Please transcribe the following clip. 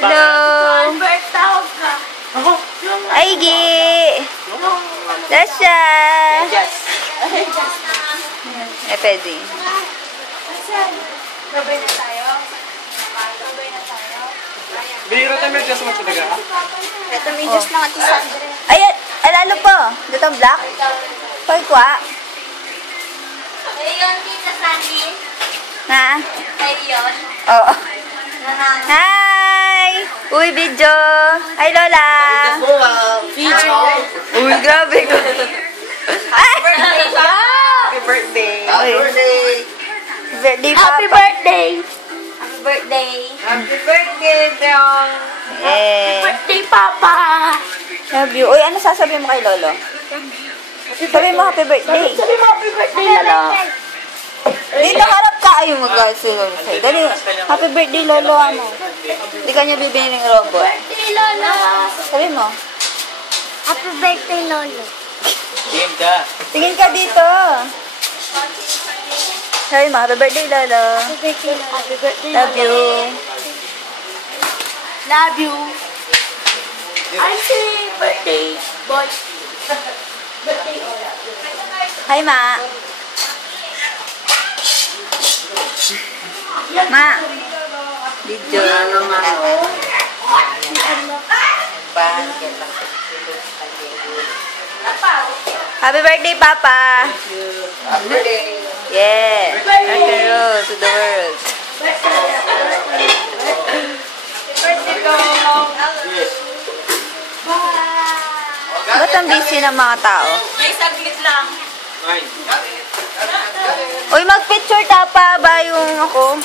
Hello! Aigi! Dasha! Pwede. Babay na tayo. Babay na tayo. Bihira tayo may adjust mo sa daga. Ito may just lang ati Sandra. Ayan! Alalo po! Datang black? Pagkwa? Ayun, Tita Sunny. Ha? Ayun. Oo. Hi! Uy, video! Hi, Lola! Video. Uy, grabe ko. Happy birthday, Papa! Happy birthday! Happy birthday! Birthday, Papa! Happy birthday! Happy birthday! Happy birthday, Deong! Eh. Birthday, Papa! Love you. Uy, ano sasabihin mo kay Lolo? Sabihin mo happy birthday. Sabi mo happy birthday, Lolo. Dito harap ka. Ay, mag-guys si Lolo sa'yo. Dali. Happy birthday, Lolo. Ano? Hindi ka niya bibili ng robot. Birthday, Lolo! Sabi mo. Happy birthday, Lolo. Game ka! Tingin ka dito. Sabi mo, happy birthday, Lolo. Happy birthday, Lolo. Happy birthday, Love you. Love you. I say birthday, boy. Birthday, Hi, Ma. Ma. Video. Happy birthday, Papa. Happy birthday! Yeah. Rock and roll to the world. Birthday, Lolo. Ba't ang busy ng mga tao? May saglit lang. Nine. Uy, mag-picture tapa ba yung ako?